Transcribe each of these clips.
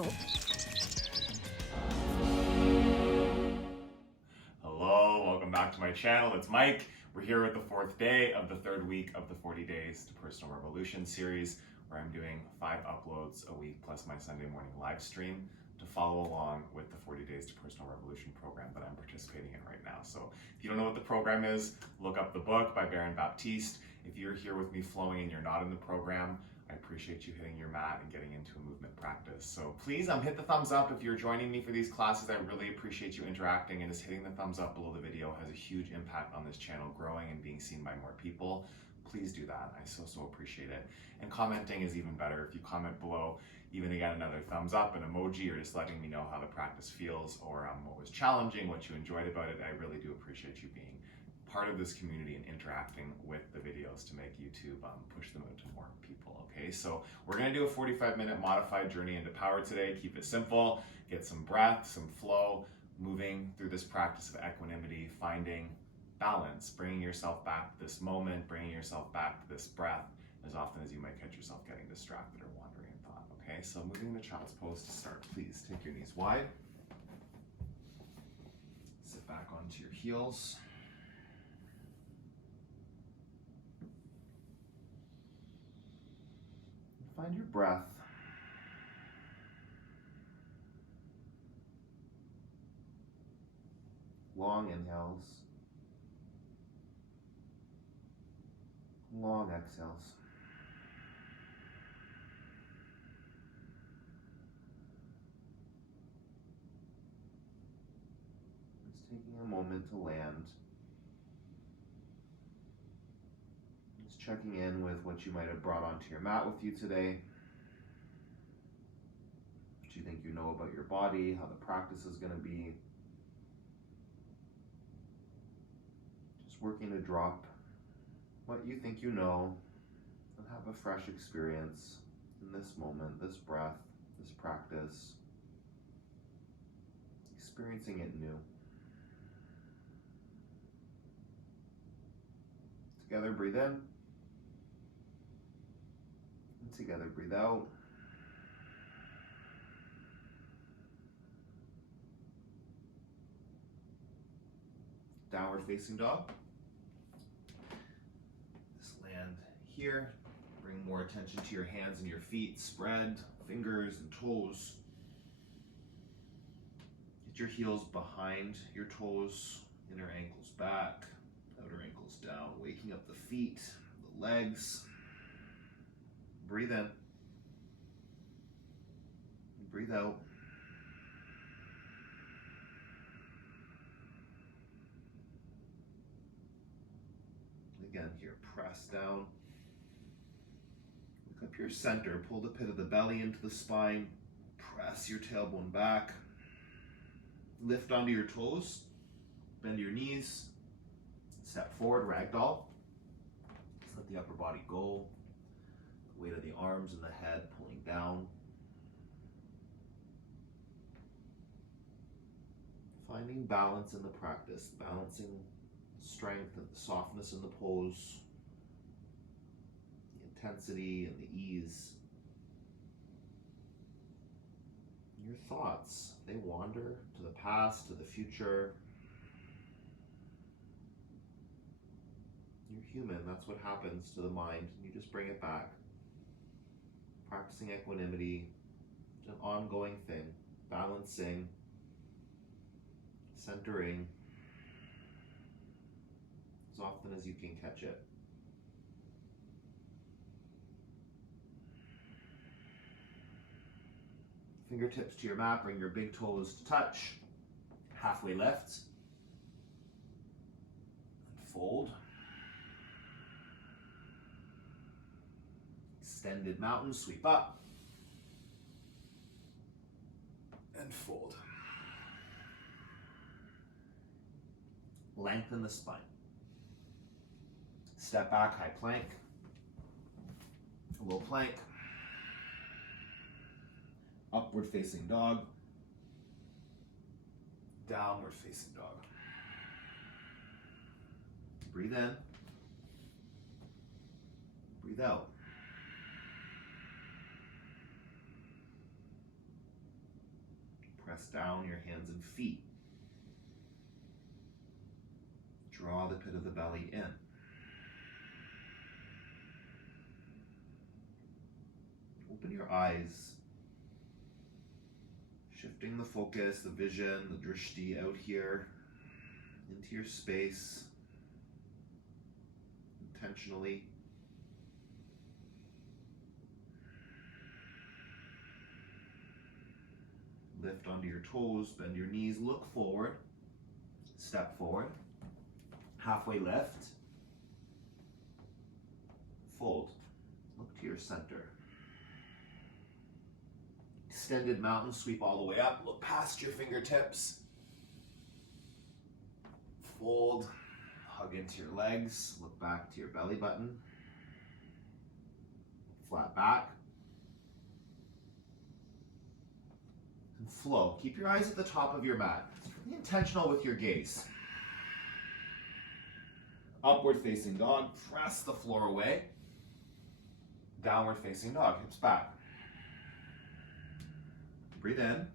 channel. Hello, welcome back to my channel. It's Mike. We're here with the fourth day of the third week of the 40 Days to Personal Revolution series, where I'm doing 5 uploads a week plus my Sunday morning live stream to follow along with the 40 Days to Personal Revolution program that I'm participating in right now. So if you don't know what the program is, look up the book by Baptiste. If you're here with me flowing and you're not in the program, I appreciate you hitting your mat and getting into a movement practice. So please hit the thumbs up if you're joining me for these classes. I really appreciate you interacting, and just hitting the thumbs up below the video has a huge impact on this channel growing and being seen by more people. Please do that. I so appreciate it. And commenting is even better. If you comment below, even again another thumbs up, an emoji, or just letting me know how the practice feels, or what was challenging, what you enjoyed about it. I really do appreciate you being part of this community and interacting with the videos to make YouTube push them out to more people. Okay, so we're gonna do a 45-minute modified journey into power today. Keep it simple, get some breath, some flow, moving through this practice of equanimity, finding balance, bringing yourself back to this moment, bringing yourself back to this breath as often as you might catch yourself getting distracted or wandering in thought. Okay, so moving to child's pose to start. Please take your knees wide, sit back onto your heels. Find your breath. Long inhales, long exhales. Just taking a moment to land. Checking in with what you might have brought onto your mat with you today. What you think you know about your body, how the practice is going to be. Just working to drop what you think you know and have a fresh experience in this moment, this breath, this practice. Experiencing it new. Together, breathe in. Together, breathe out. Downward facing dog. Just land here. Bring more attention to your hands and your feet. Spread fingers and toes. Get your heels behind your toes, inner ankles back, outer ankles down, waking up the feet, the legs. Breathe in. Breathe out. Again here, press down. Look up your center. Pull the pit of the belly into the spine. Press your tailbone back. Lift onto your toes. Bend your knees. Step forward, ragdoll. Just let the upper body go. Weight of the arms and the head pulling down. Finding balance in the practice, balancing strength and the softness in the pose, the intensity and the ease. Your thoughts, they wander to the past, to the future. You're human, that's what happens to the mind. You just bring it back. Practicing equanimity, it's an ongoing thing. Balancing, centering, as often as you can catch it. Fingertips to your mat, bring your big toes to touch. Halfway lift. And fold. Extended mountain, sweep up. And fold. Lengthen the spine. Step back, high plank. Low plank. Upward facing dog. Downward facing dog. Breathe in. Breathe out. Press down your hands and feet. Draw the pit of the belly in. Open your eyes, shifting the focus, the vision, the drishti out here into your space intentionally. Lift onto your toes, bend your knees, look forward, step forward, halfway lift, fold, look to your center. Extended mountain sweep all the way up, look past your fingertips, fold, hug into your legs, look back to your belly button, flat back, and flow. Keep your eyes at the top of your mat. Be intentional with your gaze. Upward facing dog, press the floor away. Downward facing dog, hips back. Breathe in,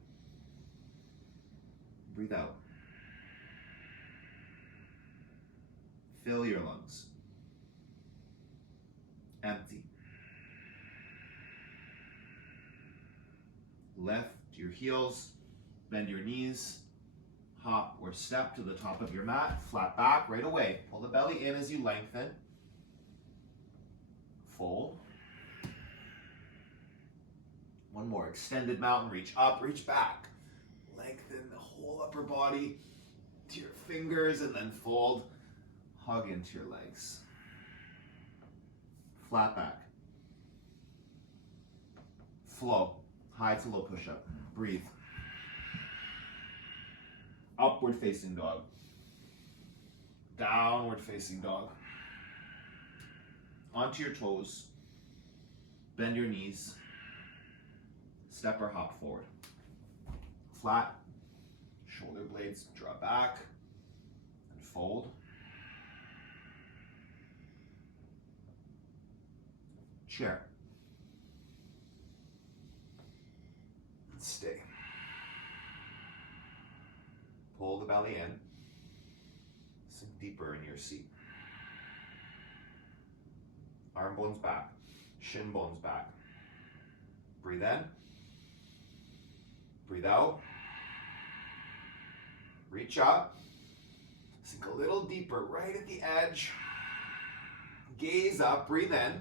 breathe out. Fill your lungs. Empty. Lift your heels, bend your knees, hop or step to the top of your mat, flat back right away. Pull the belly in as you lengthen. Fold. One more, extended mountain, reach up, reach back. Lengthen the whole upper body to your fingers and then fold. Hug into your legs. Flat back. Flow, high to low push-up. Breathe. Upward facing dog. Downward facing dog. Onto your toes. Bend your knees. Step or hop forward. Flat. Shoulder blades draw back and fold. Chair. And stay. Pull the belly in. Sink deeper in your seat. Arm bones back. Shin bones back. Breathe in. Breathe out. Reach up. Sink a little deeper right at the edge. Gaze up. Breathe in.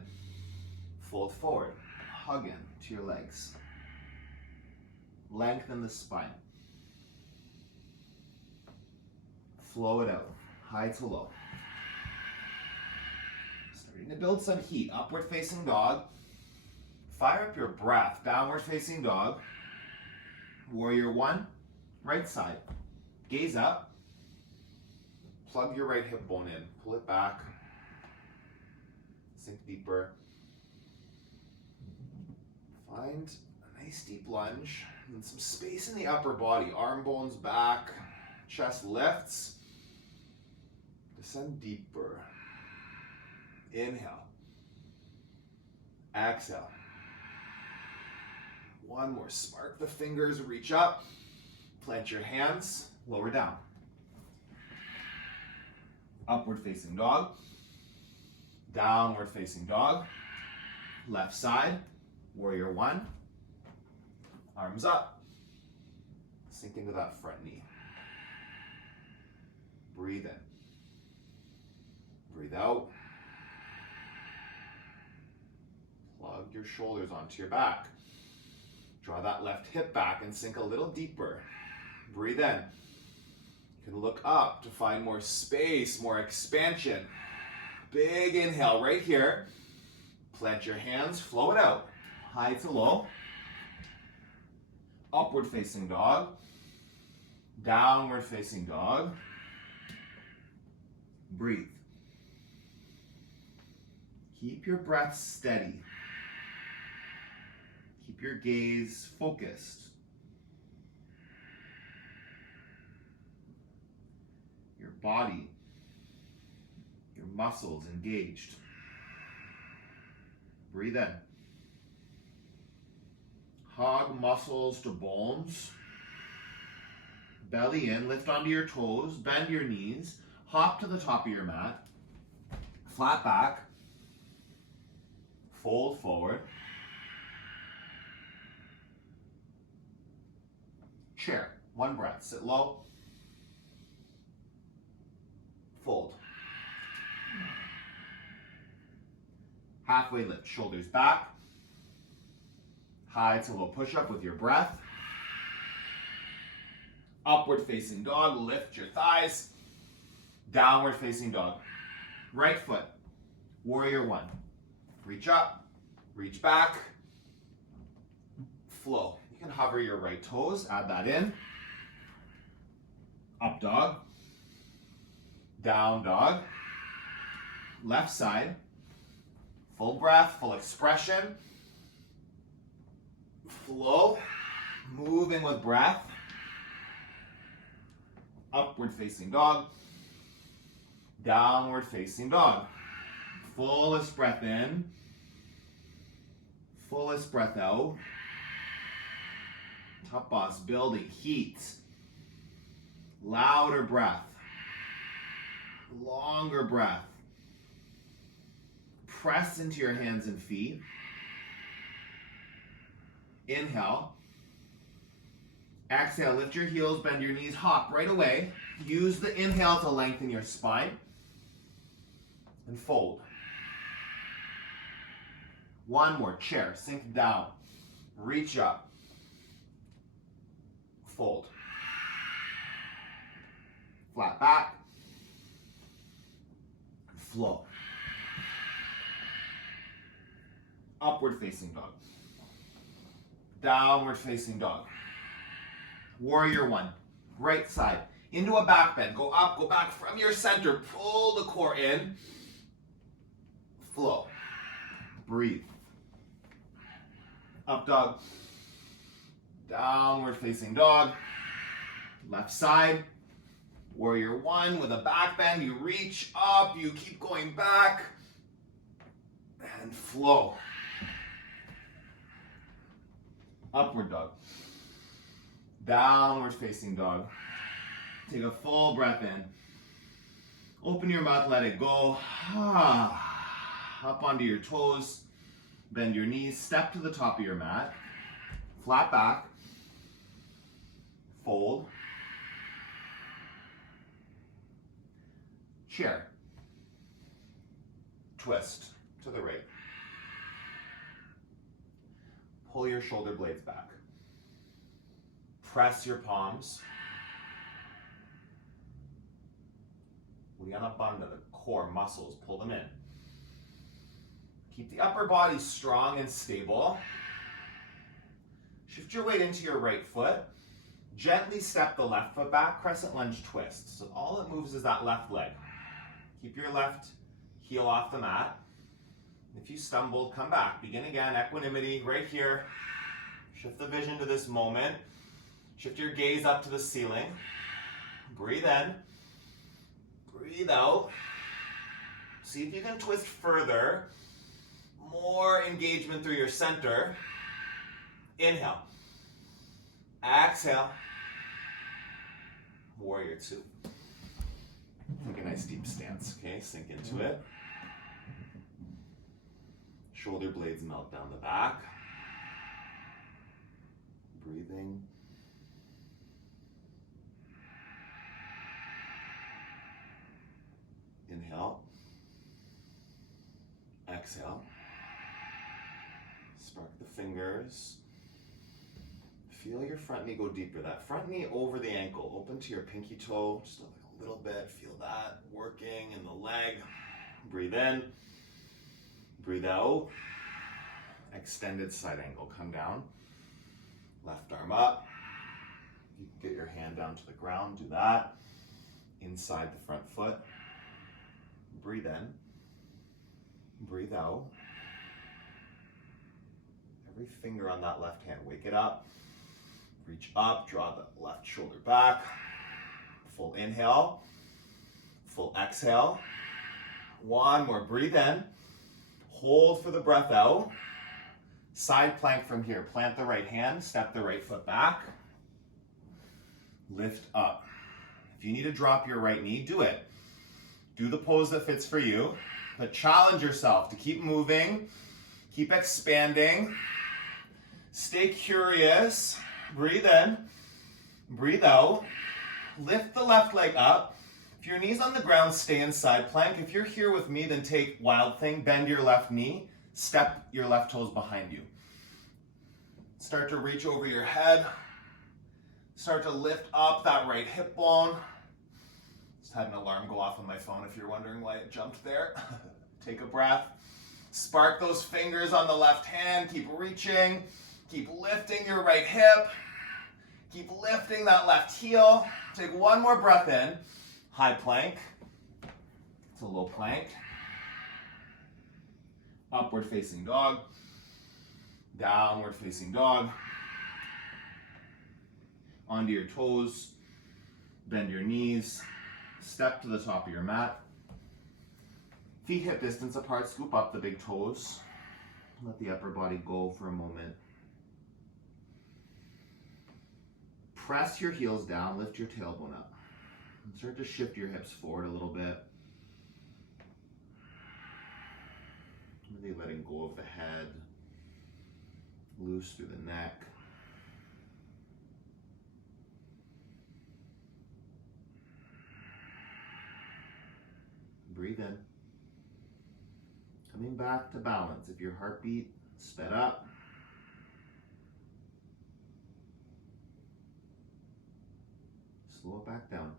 Fold forward. Hug in to your legs. Lengthen the spine. Flow it out. High to low. Starting to build some heat. Upward facing dog. Fire up your breath. Downward facing dog. Warrior one. Right side. Gaze up. Plug your right hip bone in. Pull it back. Sink deeper. Find a nice deep lunge and some space in the upper body. Arm bones back. Chest lifts. Descend deeper. Inhale. Exhale. One more. Spark the fingers. Reach up. Plant your hands. Lower down. Upward facing dog. Downward facing dog. Left side. Warrior one. Arms up. Sink into that front knee. Breathe in. Breathe out. Plug your shoulders onto your back. Draw that left hip back and sink a little deeper. Breathe in. You can look up to find more space, more expansion. Big inhale right here. Plant your hands, flow it out. High to low. Upward facing dog. Downward facing dog. Breathe. Keep your breath steady. Keep your gaze focused. Your body, your muscles engaged. Breathe in. Hug muscles to bones. belly in, lift onto your toes, bend your knees, hop to the top of your mat, flat back, fold forward, chair, one breath, sit low, fold. Halfway lift, shoulders back, high to low push-up with your breath. Upward facing dog, lift your thighs. Downward facing dog. Right foot, warrior one. Reach up, reach back, flow. You can hover your right toes, add that in. Up dog, down dog, left side, full breath, full expression, flow, moving with breath. Upward facing dog, downward facing dog. Fullest breath in, fullest breath out. Top boss building heat. Louder breath, longer breath. Press into your hands and feet. Inhale. Exhale, lift your heels, bend your knees, hop right away. Use the inhale to lengthen your spine. And fold. One more, chair, sink down. Reach up. Fold. Flat back. Flow. Upward facing dog. Downward facing dog. Warrior one, right side, into a back bend. Go up, go back from your center. Pull the core in. Flow. Breathe. Up dog. Downward facing dog. Left side. Warrior one with a back bend. You reach up, you keep going back. And flow. Upward dog. Downward facing dog. Take a full breath in. Open your mouth, let it go. Up onto your toes. Bend your knees, step to the top of your mat. Flat back. Fold. Chair. Twist to the right. Pull your shoulder blades back. Press your palms. Uddiyana Bandha, the core muscles, pull them in. Keep the upper body strong and stable. Shift your weight into your right foot. Gently step the left foot back, crescent lunge twist. So all it moves is that left leg. Keep your left heel off the mat. If you stumbled, come back. Begin again, equanimity, right here. Shift the vision to this moment. Shift your gaze up to the ceiling. Breathe in. Breathe out. See if you can twist further. More engagement through your center. Inhale. Exhale. Warrior two. Take a nice deep stance, okay? Sink into it. Shoulder blades melt down the back. Breathing. Inhale. Exhale. Spark the fingers. Feel your front knee go deeper. That front knee over the ankle. Open to your pinky toe. Just a little bit. Feel that working in the leg. Breathe in. Breathe out. Extended side angle. Come down. Left arm up. You can get your hand down to the ground. Do that. Inside the front foot. Breathe in. Breathe out. Every finger on that left hand. Wake it up. Reach up. Draw the left shoulder back. Full inhale. Full exhale. One more. Breathe in. Hold for the breath out. Side plank from here. Plant the right hand. Step the right foot back. lift up. If you need to drop your right knee, do it. Do the pose that fits for you, but challenge yourself to keep moving, keep expanding, stay curious, breathe in, breathe out, lift the left leg up. If your knee's on the ground, stay in side plank. If you're here with me, then take wild thing, bend your left knee, step your left toes behind you. Start to reach over your head, start to lift up that right hip bone. Just had an alarm go off on my phone if you're wondering why it jumped there. Take a breath. Spark those fingers on the left hand. Keep reaching. Keep lifting your right hip. Keep lifting that left heel. Take one more breath in. High plank to low plank. Upward facing dog. Downward facing dog. Onto your toes. Bend your knees. Step to the top of your mat. Feet hip distance apart. Scoop up the big toes. Let the upper body go for a moment. Press your heels down. Lift your tailbone up. And start to shift your hips forward a little bit. Really letting go of the head. Loose through the neck. Breathe in. Coming back to balance. If your heartbeat sped up, slow it back down.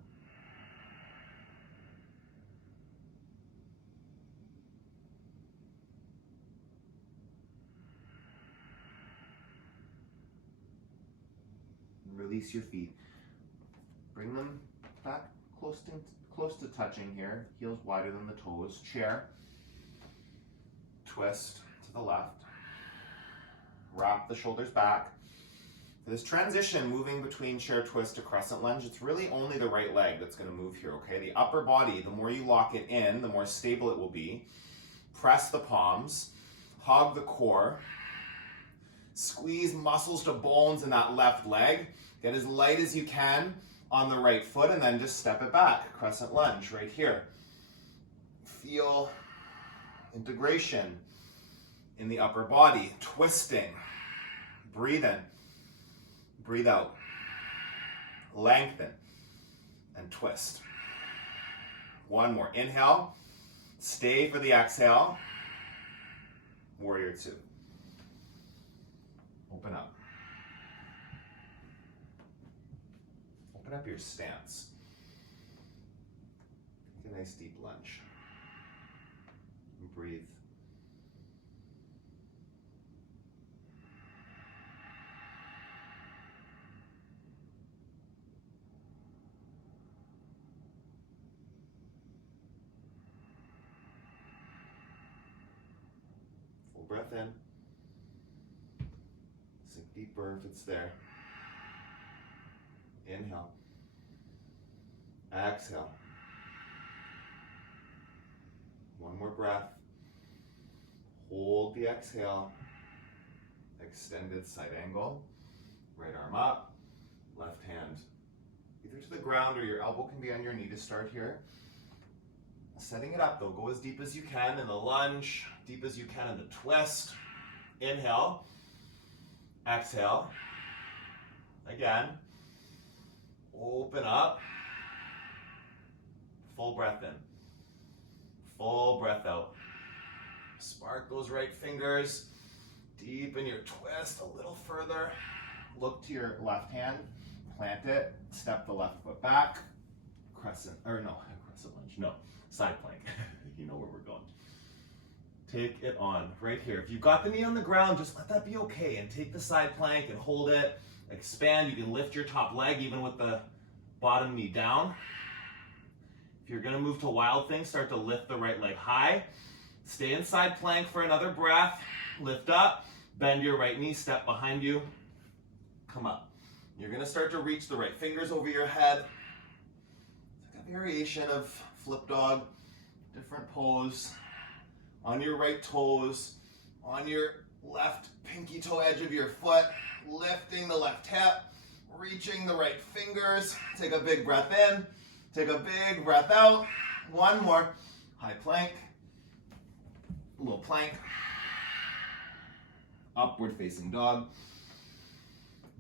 Release your feet. Bring them back close to touching here. Heels wider than the toes. Chair. Twist to the left. Wrap the shoulders back. For this transition, moving between chair twist to crescent lunge, it's really only the right leg that's going to move here, okay? The upper body, the more you lock it in, the more stable it will be. Press the palms. Hug the core. Squeeze muscles to bones in that left leg. Get as light as you can on the right foot and then just step it back. Crescent lunge right here. Feel integration in the upper body. Twisting. Breathe in. Breathe out. Lengthen and twist. One more. Inhale. Stay for the exhale. Warrior two. Open up. Open up your stance. Take a nice deep lunge. And breathe. Full breath in. Sink deeper if it's there. Inhale. Exhale. One more breath. Hold the exhale. Extended side angle. Right arm up. Left hand either to the ground or your elbow can be on your knee to start here. Setting it up though. Go as deep as you can in the lunge. Deep as you can in the twist. Inhale. Exhale. Again. Open up. Full breath in. Full breath out. Spark those right fingers. Deepen your twist a little further. Look to your left hand. Plant it. Step the left foot back. Crescent lunge. No, side plank. You know where we're going. Take it on right here. If you've got the knee on the ground, just let that be okay and take the side plank and hold it. Expand. You can lift your top leg even with the bottom knee down. If you're going to move to wild thing, start to lift the right leg high. Stay in side plank for another breath. Lift up. Bend your right knee. Step behind you. Come up. You're going to start to reach the right fingers over your head. It's like a variation of flip dog. Different pose. On your right toes. On your left pinky toe edge of your foot. Lifting the left hip. reaching the right fingers. Take a big breath in. Take a big breath out. One more. High plank. Low plank. Upward facing dog.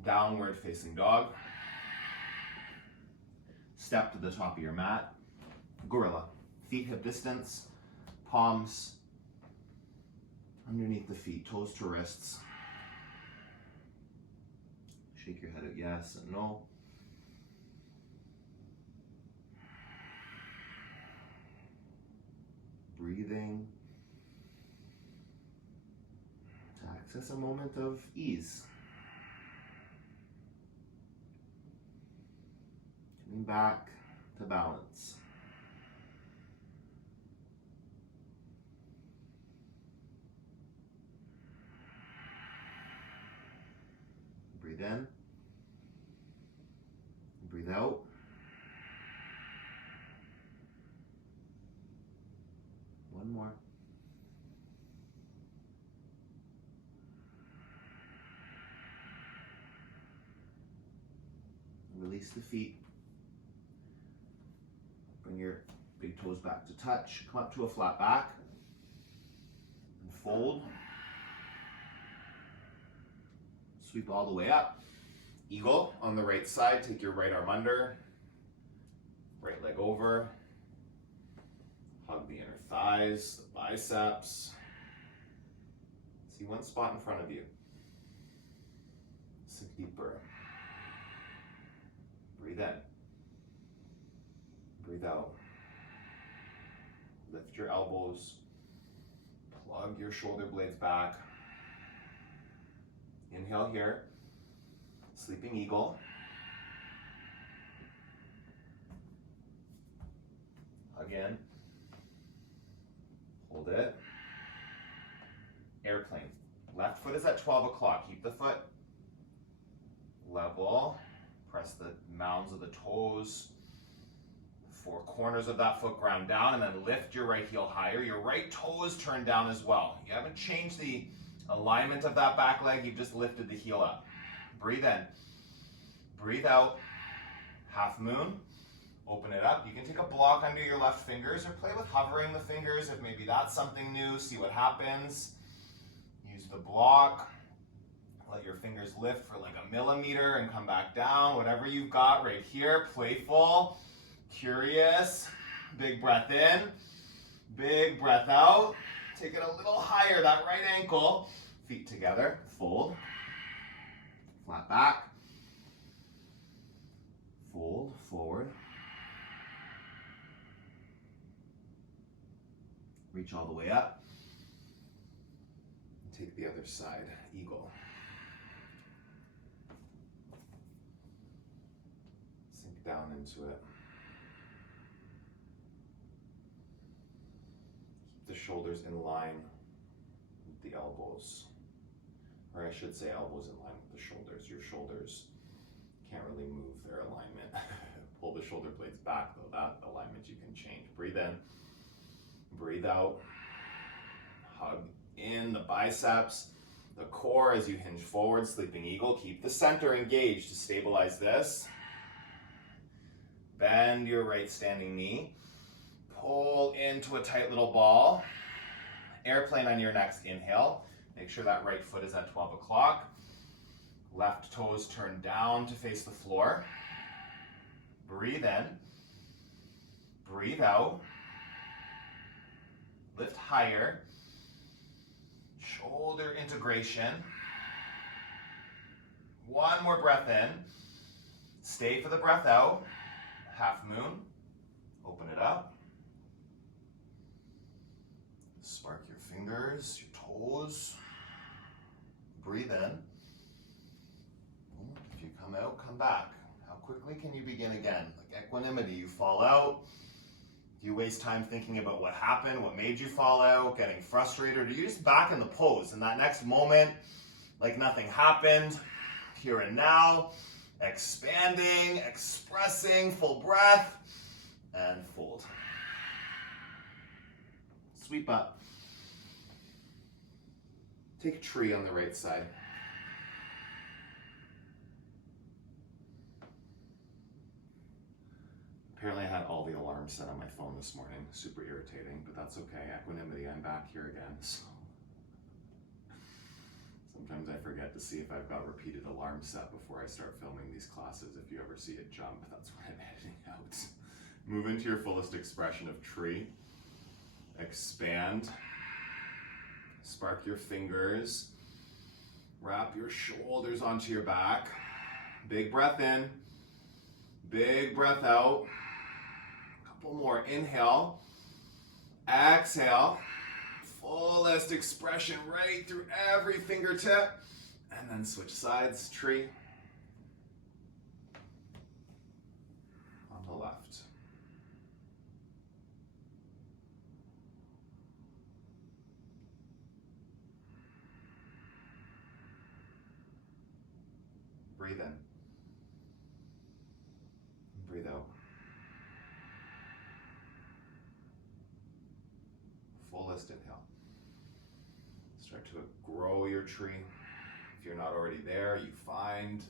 Downward facing dog. Step to the top of your mat. Gorilla. Feet hip distance. Palms underneath the feet. Toes to wrists. Shake your head at yes and no. Breathing to access a moment of ease. Coming back to balance. Breathe in. Breathe out. One more. Release the feet. Bring your big toes back to touch. Come up to a flat back. And fold. Sweep all the way up. Eagle on the right side. Take your right arm under. Right leg over. Hug the inner thighs, the biceps. See one spot in front of you. Sink deeper. Breathe in. Breathe out. Lift your elbows. Plug your shoulder blades back. Inhale here. Sleeping eagle. Again. Hold it. Airplane. Left foot is at 12 o'clock. Keep the foot level. Press the mounds of the toes. Four corners of that foot ground down, and then lift your right heel higher. Your right toes turn down as well. You haven't changed the alignment of that back leg. You've just lifted the heel up. Breathe in. Breathe out. Half moon. Open it up. You can take a block under your left fingers or play with hovering the fingers if maybe that's something new. See what happens. Use the block. Let your fingers lift for like a millimeter and come back down. Whatever you've got right here. Playful. Curious. Big breath in. Big breath out. Take it a little higher, that right ankle. Feet together. Fold. Flat back. Fold. Forward. Reach all the way up. Take the other side. Eagle. Sink down into it. Keep the shoulders in line with the elbows. Or I should say elbows in line with the shoulders. Your shoulders can't really move their alignment. Pull the shoulder blades back though. That alignment you can change. Breathe in. Breathe out. Hug in the biceps, the core as you hinge forward, sleeping eagle. Keep the center engaged to stabilize this. Bend your right standing knee. Pull into a tight little ball. Airplane on your next inhale. Make sure that right foot is at 12 o'clock. Left toes turn down to face the floor. Breathe in. Breathe out. Lift higher. Shoulder integration. One more breath in. Stay for the breath out. Half moon. Open it up. Spark your fingers, your toes. Breathe in. If you come out, come back. How quickly can you begin again? Like equanimity, you fall out. Do you waste time thinking about what happened, what made you fall out, getting frustrated, or do you just back in the pose in that next moment, like nothing happened, here and now, expanding, expressing, full breath, and fold. Sweep up. Take tree on the right side. Apparently I had all the alarms set on my phone this morning. Super irritating, but that's okay. Equanimity, I'm back here again. So sometimes I forget to see if I've got repeated alarms set before I start filming these classes. If you ever see it jump, that's when I'm editing out. Move into your fullest expression of tree. Expand. Spark your fingers. Wrap your shoulders onto your back. Big breath in. Big breath out. Couple more. Inhale. Exhale. Fullest expression right through every fingertip. And then switch sides. Tree. On the left. Breathe in. Breathe out. Fullest inhale. Start to grow your tree. If you're not already there, you find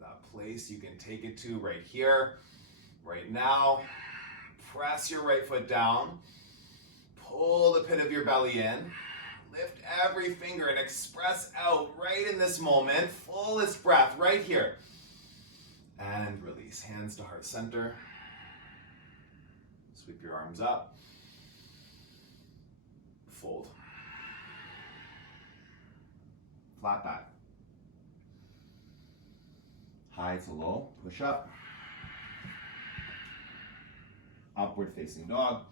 that place you can take it to right here, right now. Press your right foot down. Pull the pit of your belly in. Lift every finger and express out right in this moment. Fullest breath right here. And release. Hands to heart center. Sweep your arms up. Fold. Flat back. High to low. Push up. Upward facing dog.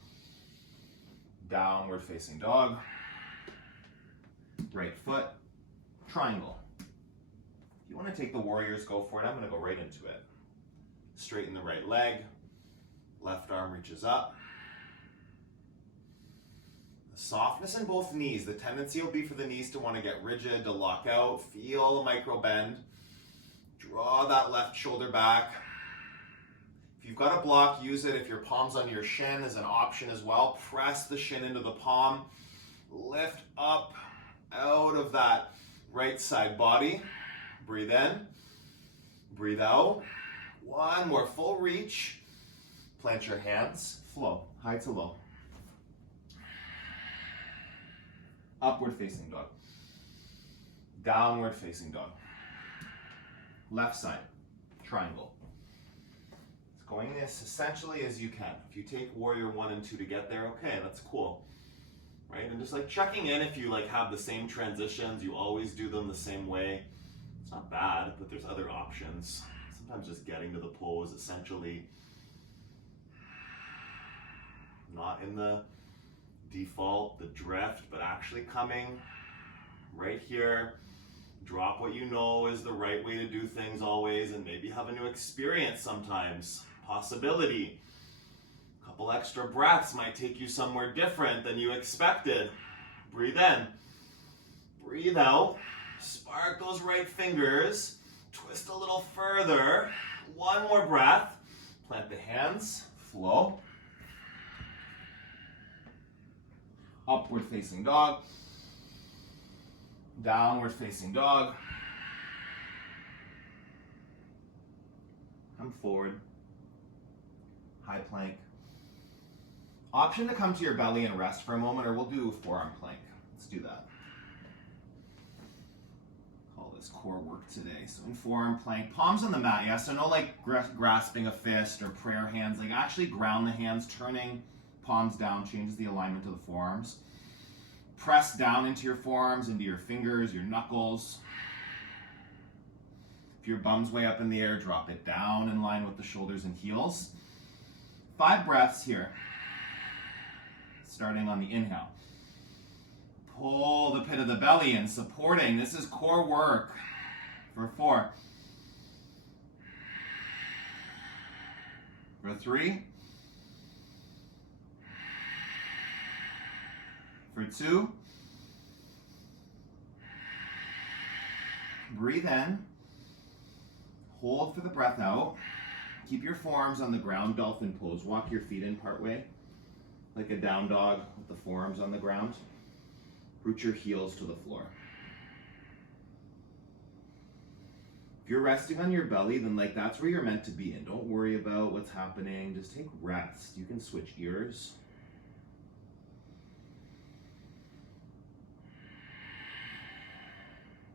Downward facing dog. Right foot, triangle. If you want to take the warriors, go for it. I'm going to go right into it. Straighten the right leg. Left arm reaches up. The softness in both knees. The tendency will be for the knees to want to get rigid, to lock out. Feel a micro bend. Draw that left shoulder back. If you've got a block, use it. If your palm's on your shin is an option as well. Press the shin into the palm. Lift up out of that right side body. Breathe in. Breathe out. One more full reach. Plant your hands. Flow. High to low. Upward facing dog. Downward facing dog. Left side. Triangle. It's going as essentially as you can. If you take warrior 1 and 2 to get there, okay, that's cool. Right? And just like checking in if you like have the same transitions, you always do them the same way. It's not bad, but there's other options. Sometimes just getting to the pose essentially not in the default, the drift, but actually coming right here. Drop what you know is the right way to do things always, and maybe have a new experience sometimes. Possibility. Couple extra breaths might take you somewhere different than you expected. Breathe in. Breathe out. Spark those right fingers. Twist a little further. One more breath. Plant the hands. Flow. Upward facing dog. Downward facing dog. Come forward. High plank. Option to come to your belly and rest for a moment, or we'll do forearm plank. Let's do that. Call this core work today. So in forearm plank, palms on the mat, yeah? So no like grasping a fist or prayer hands. Like actually ground the hands, turning palms down, changes the alignment of the forearms. Press down into your forearms, into your fingers, your knuckles. If your bum's way up in the air, drop it down in line with the shoulders and heels. 5 breaths here. Starting on the inhale. Pull the pit of the belly in, supporting. This is core work for 4. For 3. For 2. Breathe in. Hold for the breath out. Keep your forearms on the ground, dolphin pose. Walk your feet in partway, like a down dog with the forearms on the ground. Root your heels to the floor. If you're resting on your belly, then like that's where you're meant to be in. Don't worry about what's happening. Just take rest. You can switch ears.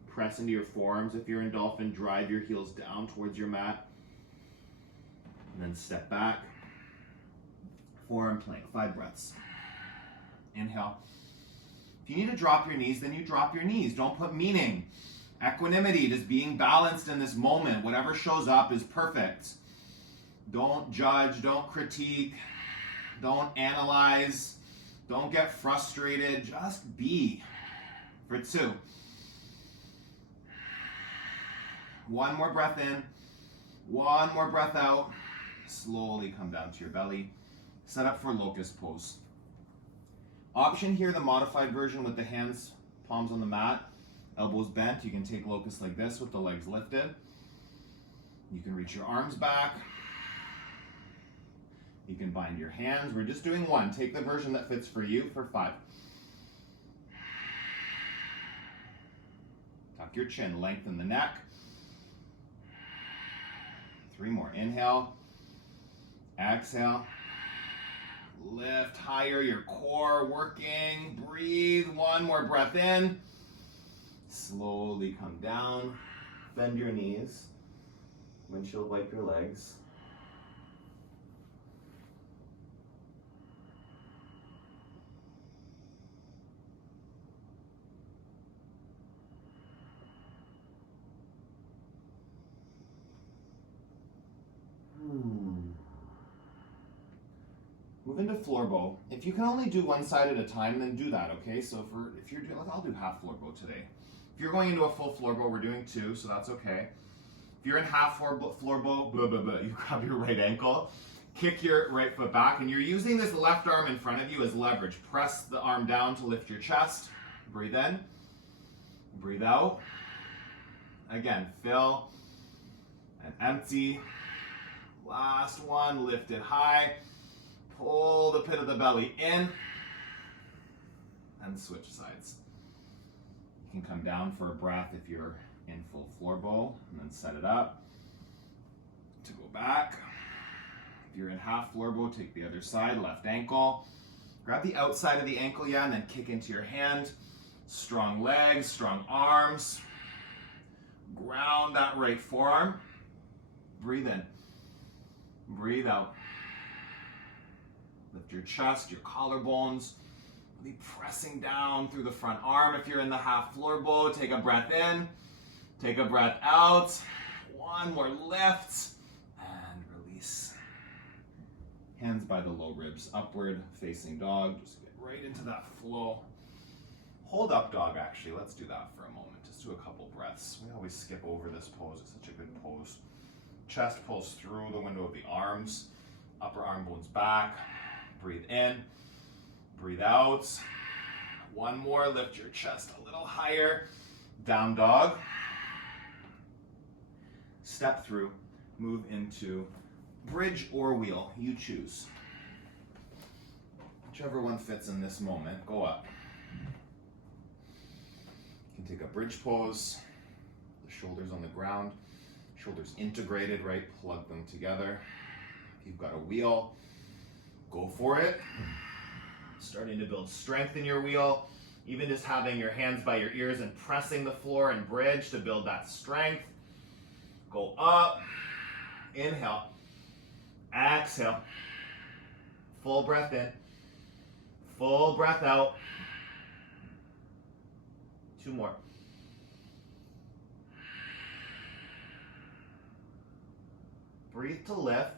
Press into your forearms. If you're in dolphin, drive your heels down towards your mat. And then step back. Forearm plank, 5 breaths. Inhale. If you need to drop your knees, then you drop your knees. Don't put meaning. Equanimity, just being balanced in this moment. Whatever shows up is perfect. Don't judge, don't critique, don't analyze, don't get frustrated. Just be. For 2. 1 more breath in, 1 more breath out. Slowly come down to your belly. Set up for locust pose. Option here, the modified version with the hands, palms on the mat, elbows bent. You can take locust like this with the legs lifted. You can reach your arms back. You can bind your hands. We're just doing 1. Take the version that fits for you for 5. Tuck your chin, lengthen the neck. 3 more. Inhale. Exhale. Lift higher, your core working. Breathe. 1 more breath in. Slowly come down. Bend your knees. Windshield wipe your legs. Move into floor bow. If you can only do one side at a time, then do that, okay? So if you're doing, I'll do half floor bow today. If you're going into a full floor bow, we're doing 2, so that's okay. If you're in half floor bow, you grab your right ankle, kick your right foot back, and you're using this left arm in front of you as leverage. Press the arm down to lift your chest. Breathe in, breathe out. Again, fill and empty. Last one, lift it high. Pull the pit of the belly in and switch sides. You can come down for a breath if you're in full floor bow and then set it up to go back. If you're in half floor bow, take the other side, left ankle. Grab the outside of the ankle, and then kick into your hand. Strong legs, strong arms. Ground that right forearm. Breathe in. Breathe out. Lift your chest, your collarbones, really pressing down through the front arm. If you're in the half floor bow, take a breath in, take a breath out. 1 more lift, and release. Hands by the low ribs, upward facing dog. Just get right into that flow. Hold up dog, actually. Let's do that for a moment. Just do a couple breaths. We always skip over this pose. It's such a good pose. Chest pulls through the window of the arms. Upper arm bones back. Breathe in, breathe out. 1 more, lift your chest a little higher. Down dog. Step through, move into bridge or wheel, you choose. Whichever one fits in this moment, go up. You can take a bridge pose, the shoulders on the ground, shoulders integrated, right? Plug them together. If you've got a wheel, go for it. Starting to build strength in your wheel. Even just having your hands by your ears and pressing the floor and bridge to build that strength. Go up. Inhale. Exhale. Full breath in. Full breath out. 2 more. Breathe to lift.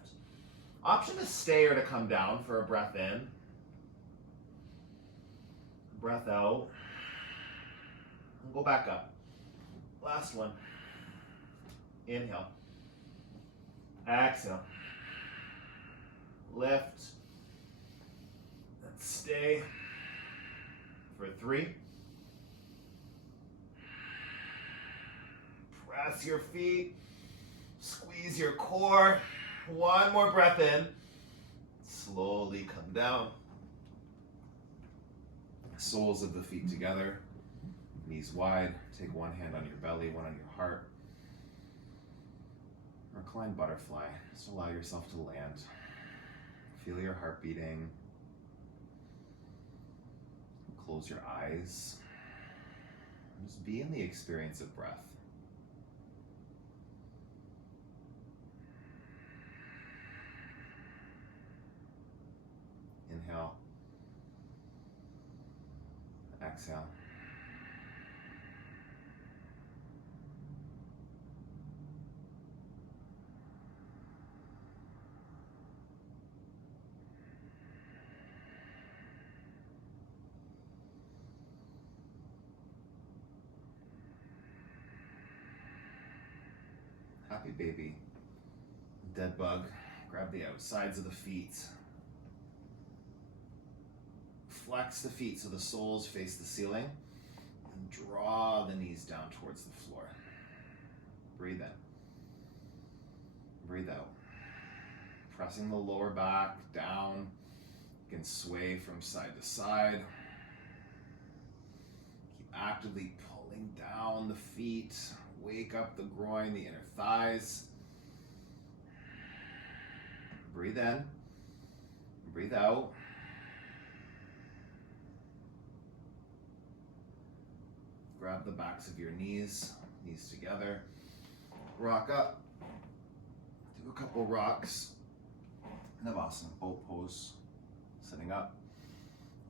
Option to stay or to come down for a breath in. Breath out. And go back up. Last one. Inhale. Exhale. Lift. And stay for 3. Press your feet. Squeeze your core. 1 more breath in. Slowly come down. Soles of the feet together. Knees wide. Take 1 hand on your belly, 1 on your heart. Recline Butterfly. Just allow yourself to land. Feel your heart beating. Close your eyes. Just be in the experience of breath. Inhale. Exhale. Happy baby. Dead bug. Grab the outsides of the feet. Flex the feet so the soles face the ceiling. And draw the knees down towards the floor. Breathe in. Breathe out. Pressing the lower back down. You can sway from side to side. Keep actively pulling down the feet. Wake up the groin, the inner thighs. Breathe in. Breathe out. Grab the backs of your knees together. Rock up. Do a couple rocks. Navasana, boat pose. Sitting up.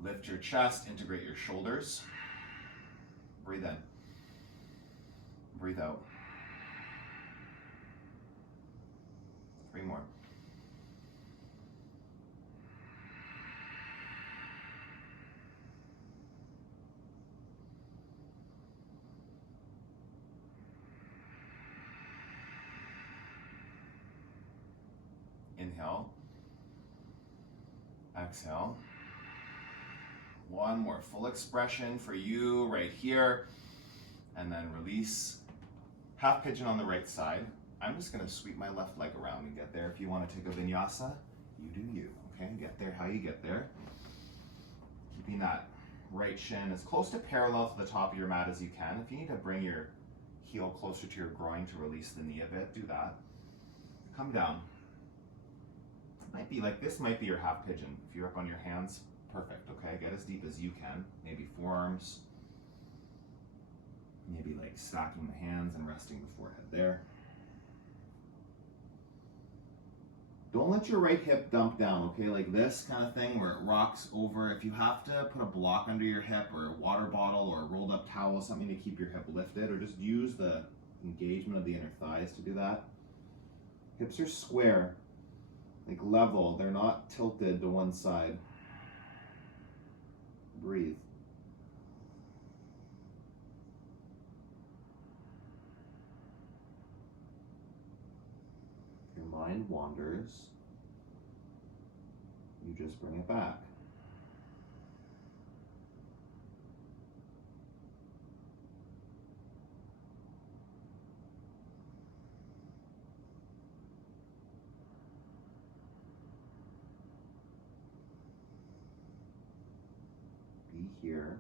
Lift your chest, integrate your shoulders. Breathe in. Breathe out. 3 more. Inhale. Exhale. 1 more full expression for you right here. And then release. Half pigeon on the right side. I'm just going to sweep my left leg around and get there. If you want to take a vinyasa, you do you. Okay, get there how you get there. Keeping that right shin as close to parallel to the top of your mat as you can. If you need to bring your heel closer to your groin to release the knee a bit, do that. Come down. Might be like this, might be your half pigeon. If you're up on your hands, perfect, okay? Get as deep as you can. Maybe forearms. Maybe like stacking the hands and resting the forehead there. Don't let your right hip dump down, okay? Like this kind of thing where it rocks over. If you have to put a block under your hip or a water bottle or a rolled up towel, something to keep your hip lifted, or just use the engagement of the inner thighs to do that. Hips are square, like level. They're not tilted to one side. Breathe. Mind wanders, you just bring it back. Be here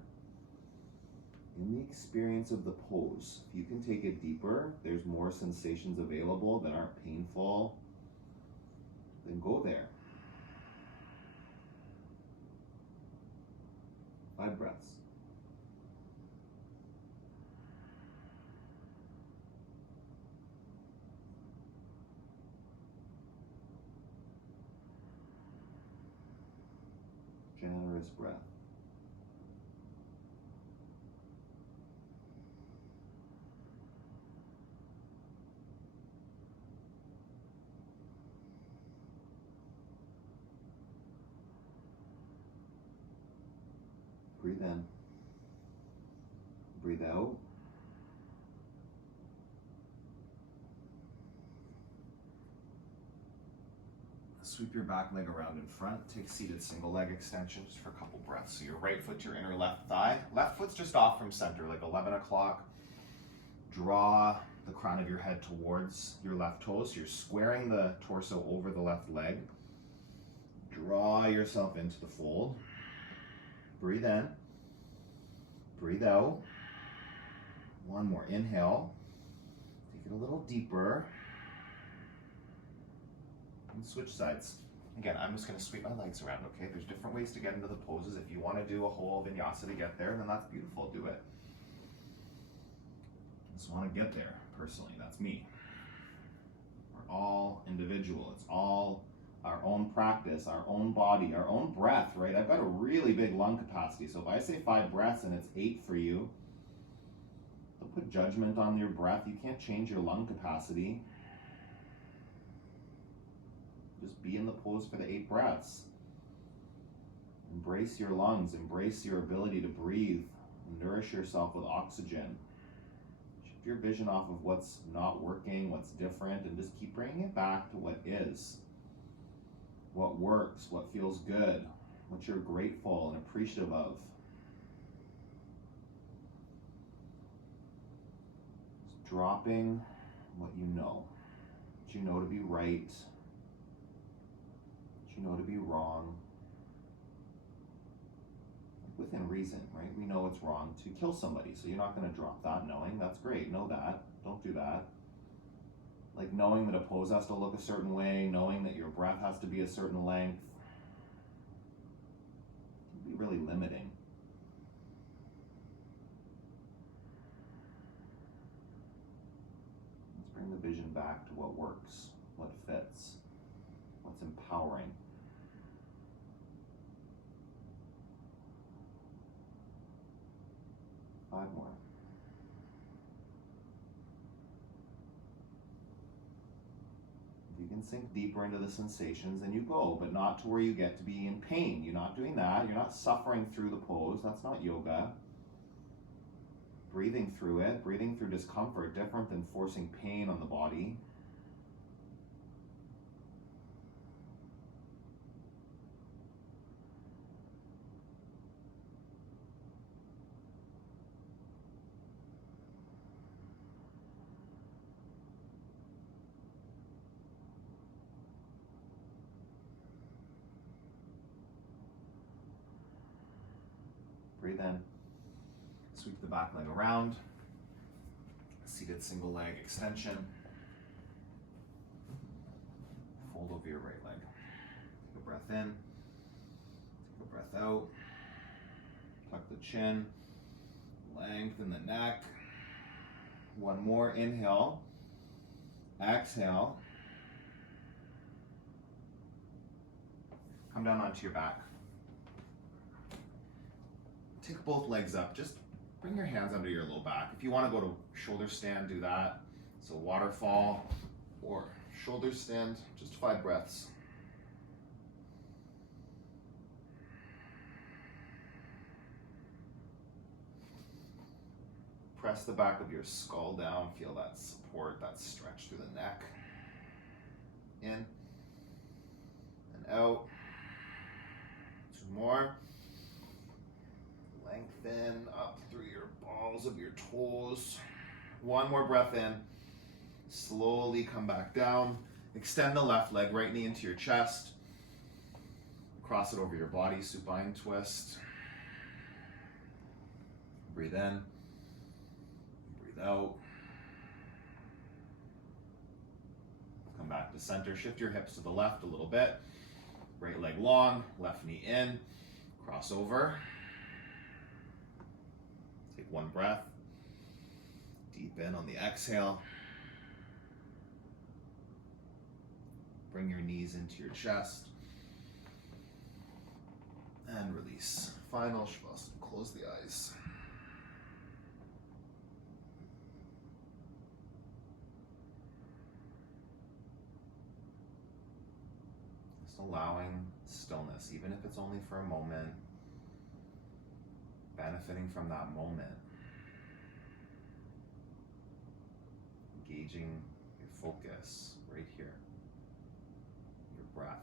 in the experience of the pose. If you can take it deeper, there's more sensations available that aren't painful. Then go there. 5 breaths. Generous breath. Breathe in. Breathe out. Sweep your back leg around in front. Take seated single leg extension just for a couple breaths. So your right foot to your inner left thigh. Left foot's just off from center, like 11 o'clock. Draw the crown of your head towards your left toes. So you're squaring the torso over the left leg. Draw yourself into the fold. Breathe in. Breathe out. 1 more. Inhale. Take it a little deeper. And switch sides. Again, I'm just going to sweep my legs around, okay? There's different ways to get into the poses. If you want to do a whole vinyasa to get there, then that's beautiful. Do it. I just want to get there, personally. That's me. We're all individual. It's all our own practice, our own body, our own breath, right? I've got a really big lung capacity. So if I say 5 breaths and it's 8 for you, don't put judgment on your breath. You can't change your lung capacity. Just be in the pose for the 8 breaths. Embrace your lungs, embrace your ability to breathe, and nourish yourself with oxygen. Shift your vision off of what's not working, what's different, and just keep bringing it back to what is. What works, what feels good, what you're grateful and appreciative of. Just dropping what you know to be right, what you know to be wrong. Within reason, right? We know it's wrong to kill somebody, so you're not going to drop that knowing. That's great, know that. Don't do that. Like knowing that a pose has to look a certain way, knowing that your breath has to be a certain length, it can be really limiting. Let's bring the vision back to what works, what fits, what's empowering. Five more. You can sink deeper into the sensations and you go, but not to where you get to be in pain. You're not doing that. You're not suffering through the pose. That's not yoga. Breathing through it, breathing through discomfort, different than forcing pain on the body. Breathe in. Sweep the back leg around. Seated single leg extension. Fold over your right leg. Take a breath in. Take a breath out. Tuck the chin. Lengthen the neck. One more. Inhale. Exhale. Come down onto your back. Take both legs up. Just bring your hands under your low back. If you want to go to shoulder stand, do that. So waterfall or shoulder stand, just 5 breaths. Press the back of your skull down. Feel that support, that stretch through the neck. In and out. 2 more. Lengthen up through your balls of your toes. 1 more breath in. Slowly come back down. Extend the left leg, right knee into your chest. Cross it over your body, supine twist. Breathe in. Breathe out. Come back to center. Shift your hips to the left a little bit. Right leg long, left knee in. Cross over. Take 1 breath. Deep in on the exhale. Bring your knees into your chest. And release. Final Shavasana. Close the eyes. Just allowing stillness, even if it's only for a moment. Benefiting from that moment. Engaging your focus right here. Your breath.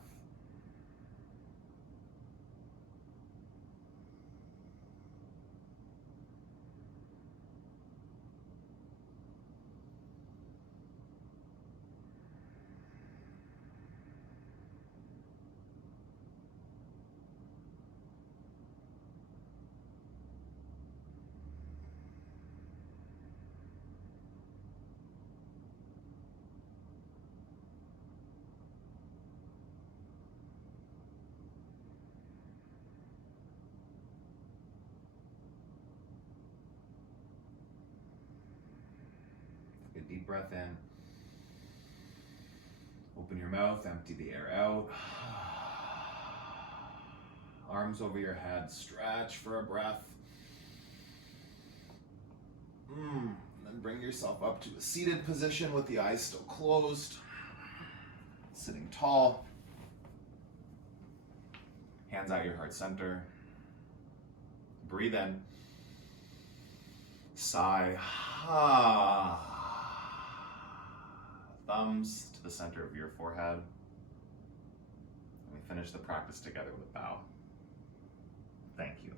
deep breath in. Open your mouth, empty the air out. Arms over your head, stretch for a breath. And then bring yourself up to a seated position with the eyes still closed. Sitting tall. Hands at your heart center. Breathe in. Sigh. Thumbs to the center of your forehead. And we finish the practice together with a bow. Thank you.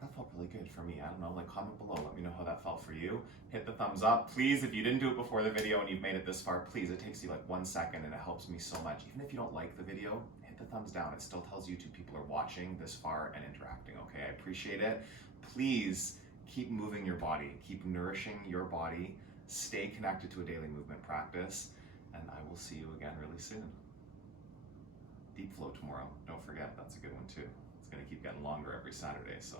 That felt really good for me. I don't know, like comment below. Let me know how that felt for you. Hit the thumbs up. Please, if you didn't do it before the video and you've made it this far, please, it takes you like 1 second and it helps me so much. Even if you don't like the video, hit the thumbs down. It still tells YouTube people are watching this far and interacting, okay? I appreciate it. Please keep moving your body. Keep nourishing your body. Stay connected to a daily movement practice. And I will see you again really soon. Deep flow tomorrow. Don't forget, that's a good one too. It's gonna keep getting longer every Saturday, so